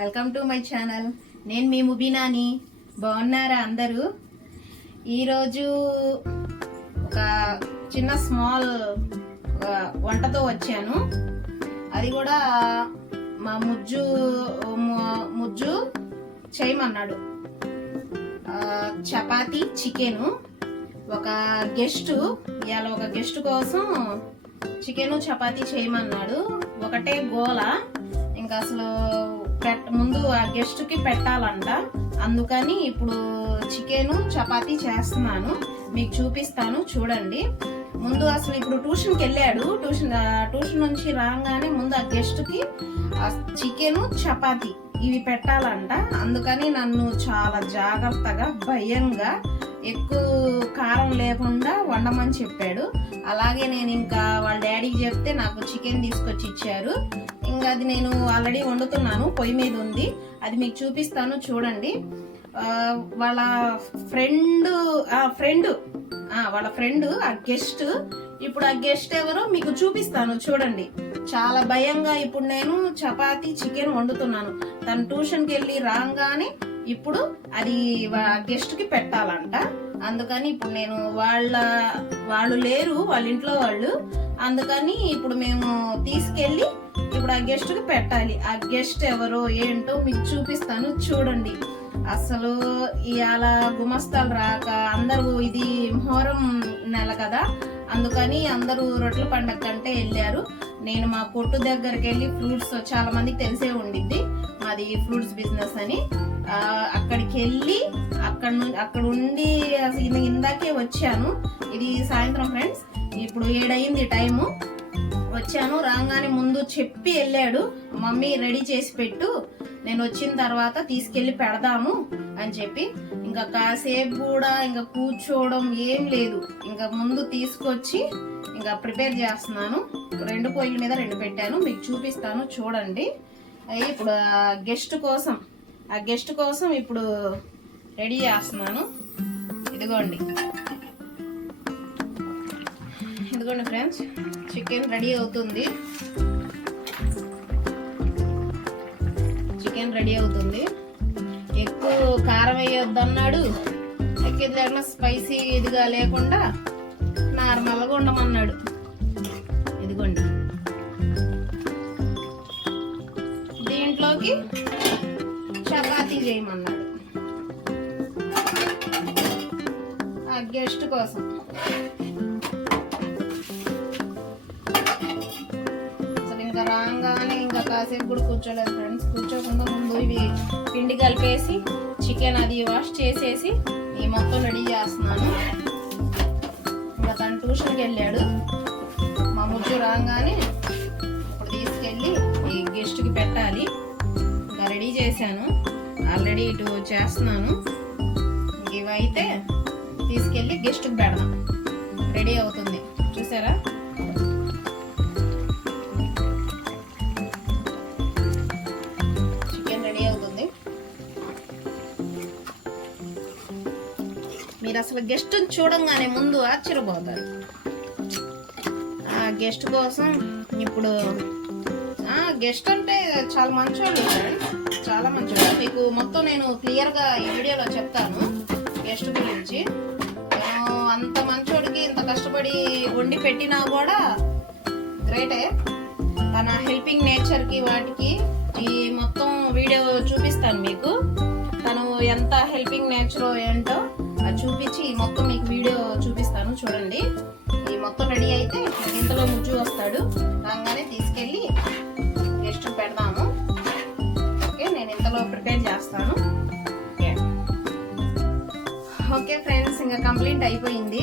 Welcome to my channel. నేను మీ ముబీనాని. బాగున్నారా అందరూ? ఈరోజు ఒక చిన్న స్మాల్ వంటతో వచ్చాను. అది కూడా మా ముజ్జు చేయమన్నాడు. చపాతీ చికెను. ఒక గెస్ట్ కోసం చికెను చపాతీ చేయమన్నాడు. ఒకటే గోల. ఇంకా అసలు ముందు ఆ గెస్ట్కి పెట్టాలంట. అందుకని ఇప్పుడు చికెను చపాతీ చేస్తున్నాను, మీకు చూపిస్తాను చూడండి. ముందు అసలు ఇప్పుడు ట్యూషన్కి వెళ్ళాడు. ట్యూషన్ నుంచి రాగానే ముందు ఆ గెస్ట్కి చికెను చపాతీ ఇవి పెట్టాలంట. అందుకని నన్ను చాలా జాగ్రత్తగా భయంగా ఎక్కువ కారం లేకుండా వండమని చెప్పాడు. అలాగే నేను ఇంకా వాళ్ళ డాడీకి చెప్తే నాకు చికెన్ తీసుకొచ్చి ఇచ్చారు. ఇంకా అది నేను ఆల్రెడీ వండుతున్నాను, పొయ్యి మీద ఉంది. అది మీకు చూపిస్తాను చూడండి. వాళ్ళ ఫ్రెండ్ ఆ గెస్ట్. ఇప్పుడు ఆ గెస్ట్ ఎవరో మీకు చూపిస్తాను చూడండి. చాలా భయంగా ఇప్పుడు నేను చపాతీ చికెన్ వండుతున్నాను. తను ట్యూషన్కి వెళ్ళి రాగానే ఇప్పుడు అది గెస్ట్ కి పెట్టాలంట. అందుకని ఇప్పుడు నేను వాళ్ళు లేరు, వాళ్ళ ఇంట్లో వాళ్ళు. అందుకని ఇప్పుడు మేము తీసుకెళ్ళి ఇప్పుడు ఆ గెస్ట్ కి పెట్టాలి. ఆ గెస్ట్ ఎవరో ఏంటో మీకు చూపిస్తాను చూడండి. అసలు ఇవాళ గుమస్తాలు రాక అందరూ, ఇది మొహరం నెల కదా, అందుకని అందరూ రొట్టెల పండగ కంటే వెళ్ళారు. నేను మా కొట్టు దగ్గరికి వెళ్ళి ఫ్రూట్స్, చాలా మందికి తెలిసే ఉండిద్ది మాది ఫ్రూట్స్ బిజినెస్ అని, అక్కడికి వెళ్ళి అక్కడ ఉండి ఇందాకే వచ్చాను. ఇది సాయంత్రం ఫ్రెండ్స్, ఇప్పుడు 7 అయింది టైము. వచ్చాను. రాగానే ముందు చెప్పి వెళ్ళాడు, మమ్మీ రెడీ చేసి పెట్టు, నేను వచ్చిన తర్వాత తీసుకెళ్ళి పెడదాము అని చెప్పి. ఇంకా కాసేపు కూడా ఇంకా కూర్చోవడం ఏం లేదు. ఇంకా ముందు తీసుకొచ్చి ఇంకా ప్రిపేర్ చేస్తున్నాను. 2 పొయ్యిల మీద 2 పెట్టాను, మీకు చూపిస్తాను చూడండి. ఇప్పుడు గెస్ట్ కోసం ఇప్పుడు రెడీ చేస్తున్నాను. ఇదిగోండి ఫ్రెండ్స్, చికెన్ రెడీ అవుతుంది. ఎక్కువ కారం వేయొద్దన్నాడు. ఎక్కువ స్పైసీ ఇదిగా లేకుండా నార్మల్గా ఉండమన్నాడు. ఇదిగోండి, దీంట్లోకి చపాతీ చేయమన్నాడు ఆ గెస్ట్ కోసం. అసలు ఇంకా రాగానే ఇంకా కాసేపు కూడా కూర్చోలేదు ఫ్రెండ్స్. కూర్చోకుండా ముందు ఇవి పిండి కలిపేసి చికెన్ అది వాష్ చేసేసి ఈ మొత్తం రెడీ చేస్తున్నాను. ఇంకా తను ట్యూషన్కి వెళ్ళాడు. మా ముజ్జు రాగానే ఇప్పుడు తీసుకెళ్ళి ఈ గెస్ట్కి పెట్టాలి. ఇంకా రెడీ చేశాను, ఆల్రెడీ ఇటు చేస్తున్నాను. ఇవైతే తీసుకెళ్ళి గెస్ట్కి పెడదాం. రెడీ అవుతుంది చూసారా. చికెన్ రెడీ అవుతుంది. మీరు అసలు గెస్ట్ని చూడంగానే ముందు ఆశ్చర్యపోతారు. ఆ గెస్ట్ కోసం ఇప్పుడు గెస్ట్ అంటే చాలా మంచోళ్ళు, చాలా మంచోళ్ళు. మీకు మొత్తం నేను క్లియర్గా ఈ వీడియోలో చెప్తాను గెస్ట్ గురించి. అంత మంచోడికి ఇంత కష్టపడి వండి పెట్టినా కూడా గ్రేటే. తన హెల్పింగ్ నేచర్కి వాటికి ఈ మొత్తం వీడియో చూపిస్తాను మీకు. తను ఎంత హెల్పింగ్ నేచరో ఏంటో అది చూపించి ఈ మొత్తం మీకు వీడియో చూపిస్తాను చూడండి. ఈ మొత్తం రెడీ అయితే ఇంతలో ముజ్జు వస్తాడు. రాగానే తీసుకెళ్ళి గెస్ట్ పెడదాము. ఓకే, నేను ఇంతలో ప్రిపేర్ చేస్తాను. ఓకే ఫ్రెండ్స్, ఇంకా కంప్లీట్ అయిపోయింది.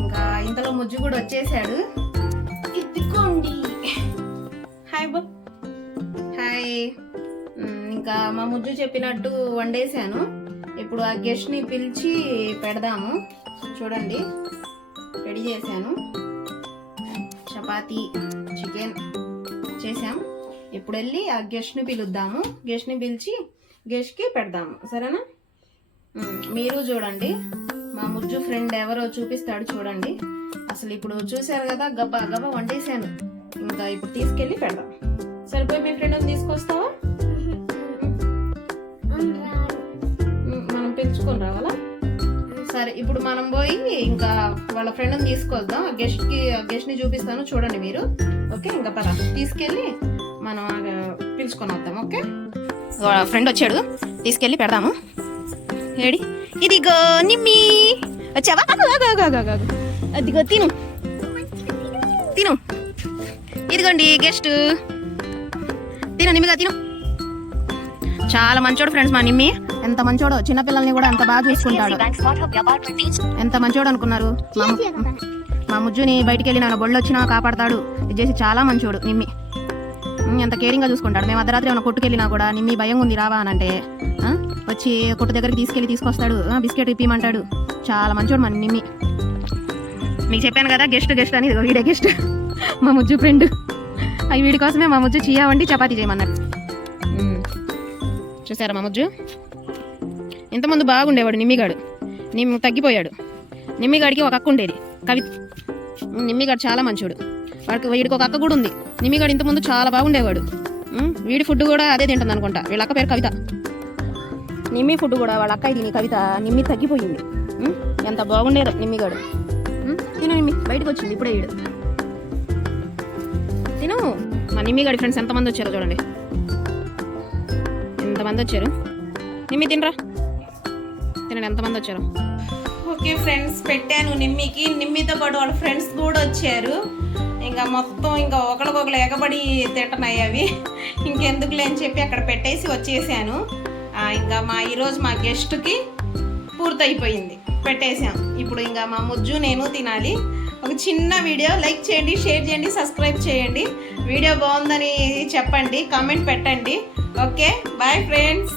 ఇంకా ఇంతలో ముజ్జు కూడా వచ్చేసాడు. ఇదిగోండి, హాయ్. ఇంకా మా ముజ్జు చెప్పినట్టు వండేసాను. ఇప్పుడు ఆ గెస్ట్ని పిలిచి పెడదాము చూడండి. రెడీ చేశాను, చపాతీ చికెన్ చేసాం. ఇప్పుడు వెళ్ళి ఆ గెస్ట్ని పిలుద్దాము. గెస్ట్ని పిలిచి గెస్ట్కి పెడదాము, సరేనా? మీరు చూడండి, మా ముజ్జు ఫ్రెండ్ ఎవరో చూపిస్తాడు చూడండి. అసలు ఇప్పుడు చూసారు కదా, గబ్బా గబ్బా వండేసాను. ఇంకా ఇప్పుడు తీసుకెళ్ళి పెడదాం. సరిపోయి మీ ఫ్రెండ్ని తీసుకొస్తావా? పిలుచుకొని రావాలా? సరే, ఇప్పుడు మనం పోయి ఇంకా వాళ్ళ ఫ్రెండ్ని తీసుకొద్దాం. గెస్ట్ని చూపిస్తాను చూడండి మీరు. ఓకే, ఇంకా పద తీసుకెళ్ళి మనం పిలుచుకొని వద్దాం. ఓకే, ఫ్రెండ్ వచ్చాడు, తీసుకెళ్ళి పెడదాము. ఏడి ఇదిగో నిమ్మి వచ్చావా? అదిగో తిను తిను. ఇదిగోండి గెస్ట్, తిను నిమ్మిగా తిను. చాలా మంచోడు ఫ్రెండ్స్ మా నిమ్మి. ఎంత మంచోడో, చిన్నపిల్లల్ని కూడా ఎంత బాగా చూసుకుంటాడు. ఎంత మంచోడు అనుకున్నారు. మా ముజ్జుని బయటికి వెళ్ళి నా బొళ్ళు వచ్చినా కాపాడతాడు. ఇది చేసి చాలా మంచోడు నిమ్మి. ఎంత కేరింగ్గా చూసుకుంటాడు. మేము అర్ధరాత్రి ఏమైనా కొట్టుకెళ్ళినా కూడా నిమ్మి భయం ఉంది రావా అని అంటే వచ్చి కొట్టు దగ్గరికి తీసుకొస్తాడు. బిస్కెట్ ఇప్పిమంటాడు. చాలా మంచోడు మన నిమ్మి. మీకు చెప్పాను కదా గెస్ట్ అని. వీడే గెస్ట్, మా ముజ్జు ఫ్రెండ్. అవి వీడి కోసమే మా ముజ్జు చియా వండి చపాతీ చేయమన్నాడు. చూసారా మా ముజ్జు? ఇంతమంది బాగుండేవాడు నిమ్మిగాడు. తగ్గిపోయాడు. నిమ్మిగాడికి ఒక అక్క ఉండేది కవిత. నిమ్మిగాడు చాలా మంచోడు. వీడికి ఒక అక్క కూడా ఉంది. నిమ్మిగాడు ఇంతకుముందు చాలా బాగుండేవాడు. వీడి ఫుడ్ కూడా అదే తింటుంది అనుకుంటా. వీళ్ళ అక్క పేరు కవిత. నిమ్మి ఫుడ్ కూడా వాళ్ళ అక్క తిని కవిత. నిమ్మి తగ్గిపోయింది. ఎంత బాగుండేదో నిమ్మిగాడు. తిను నిమ్మి, బయటకు వచ్చింది ఇప్పుడే వీడు. తిను. మా నిమ్మిగాడి ఫ్రెండ్స్ ఎంతమంది వచ్చారో చూడండి. ఎంతమంది వచ్చారు. నిమ్మి తినరా, తినండి ఎంతమంది వచ్చారు. ఓకే ఫ్రెండ్స్, పెట్టాను నిమ్మికి. నిమ్మితో పాటు వాళ్ళ ఫ్రెండ్స్ కూడా వచ్చారు. ఇంకా మొత్తం ఇంకా ఒకరికొకరు ఎగబడి తింటున్నాయి అవి. ఇంకెందుకులే అని చెప్పి అక్కడ పెట్టేసి వచ్చేసాను. ఇంకా ఈరోజు మా గెస్ట్కి పూర్తయిపోయింది, పెట్టేసాం. ఇప్పుడు ఇంకా మా ముజ్జు నేను తినాలి. ఒక చిన్న వీడియో లైక్ చేయండి, షేర్ చేయండి, సబ్స్క్రైబ్ చేయండి. వీడియో బాగుందని చెప్పండి, కామెంట్ పెట్టండి. Okay, bye friends.